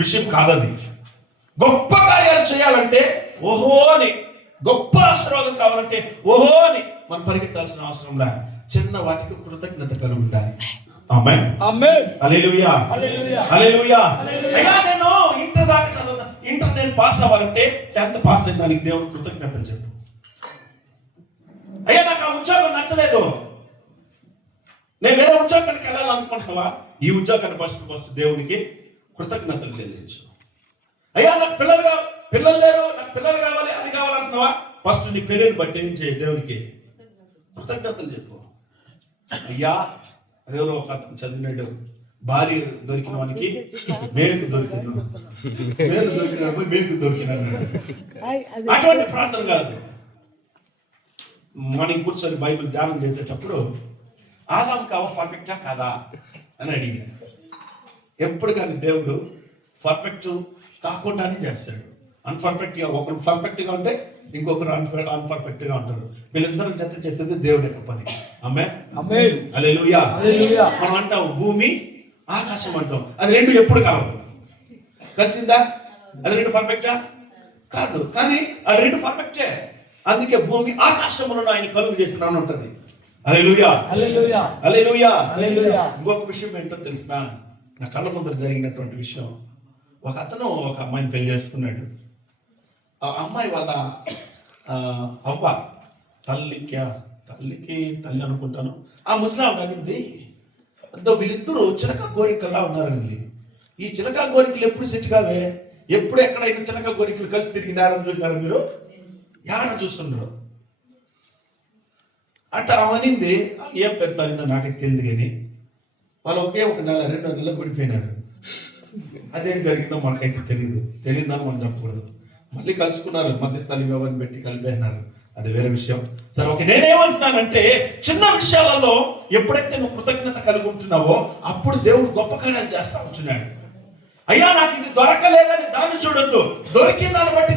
విషయం కాదది. గొప్ప కార్యాలు చేయాలంటే ఓహో అని, గొప్ప ఆశీర్వాదం కావాలంటే ఓహో అని మనం పరిగెత్తాల్సిన అవసరం లే. చిన్న వాటికి కృతజ్ఞత కలిగి ఉండాలి. ఆమేన్, ఆమేన్, హల్లెలూయా, హల్లెలూయా, హల్లెలూయా. అయ్యా నేను ఇంటర్ దాకా చదువుతా, ఇంటర్ నేను పాస్ అవ్వాలంటే 10th పాస్ అయిన దానికి దేవుడు కృతజ్ఞతలు చెప్పు. అయ్యా నాకు ఆ ఉద్యోగం నచ్చలేదు, నేను వేరే ఉద్యోగానికి వెళ్ళాలనుకుంటున్నావా, ఈ ఉద్యోగాన్ని ఫస్ట్ దేవునికి కృతజ్ఞతలు చెల్లించు. అయ్యా నాకు పిల్లలు లేరు, నాకు పిల్లలు కావాలి, అది కావాలంటున్నావా, ఫస్ట్ నీ పెళ్ళిని బట్టి ఏం చేయి, దేవునికి కృతజ్ఞతలు చెప్పు. అయ్యా అదేవరో ఒక చదివినాడు, భార్య దొరికిన వానికి మేలుకు దొరికిన, మేలు దొరికిన మేలుకు దొరికిన. అటువంటి ప్రార్థన కాదు. మనం కూర్చొని బైబిల్ ధ్యానం చేసేటప్పుడు ఆదాం కావ పర్ఫెక్టా కాదా అని అడిగాను. ఎప్పుడు కానీ దేవుడు పర్ఫెక్ట్ కాకుండానే చేస్తాడు. అన్పర్ఫెక్ట్గా ఒకరు పర్ఫెక్ట్గా ఉంటే ఇంకొకరు అన్పర్ఫెక్ట్గా ఉంటారు. వీళ్ళిద్దరూ జత చేసేది దేవుడి యొక్క పని. ఆమేన్, ఆమేన్, హల్లెలూయా, హల్లెలూయా. మనం అంటాం భూమి ఆకాశం అంటాం, అది రెండు ఎప్పుడు కలవదు. కలిసిందా? అది రెండు పర్ఫెక్టా కాదు, కానీ అది రెండు పర్ఫెక్టే. అందుకే భూమి ఆకాశములను ఆయన కలుగు చేస్తున్నాను ఉంటుంది. హల్లెలూయా, హల్లెలూయా, హల్లెలూయా, హల్లెలూయా. ఇంకొక విషయం ఏంటో తెలిసినా, నా కళ్ళ ముందర జరిగినటువంటి విషయం, ఒక అతను ఒక అమ్మాయిని పెళ్లి చేసుకున్నాడు. ఆ అమ్మాయి వాళ్ళ అవ్వ తల్లి అనుకుంటాను, ఆ ముసలావిడ అనింది, వీళ్ళిద్దరూ చిలక గోరికల్లా ఉన్నారండి. ఈ చిలక గోరికలు ఎప్పుడు సెట్ కావే, ఎప్పుడు ఎక్కడైనా చిలక గోరికలు కలిసి తిరిగింది ఆడని చూసినారు మీరు, యాడ చూస్తున్నారు అట్లా అవనింది. ఏం పెడతానిందో నాకైతే తెలియదు, కానీ వాళ్ళు ఒకే ఒక నెల 2 నెలలు పడిపోయినారు. అదేం జరిగిందో మనకైతే తెలియదని మనం చెప్పకూడదు. మళ్ళీ కలుసుకున్నారు, మధ్యస్థాయి వ్యవహారం పెట్టి కలిపేసినారు, అది వేరే విషయం. సరే ఓకే, నేనేమంటున్నానంటే చిన్న విషయాలలో ఎప్పుడైతే నువ్వు కృతజ్ఞత కలిగి ఉంటున్నావో అప్పుడు దేవుడు గొప్ప కార్యాలు చేస్తా ఉంటున్నాడు. అయ్యా నాకు ఇది దొరకలేదని దాన్ని చూడొద్దు, దొరికిన దాన్ని బట్టి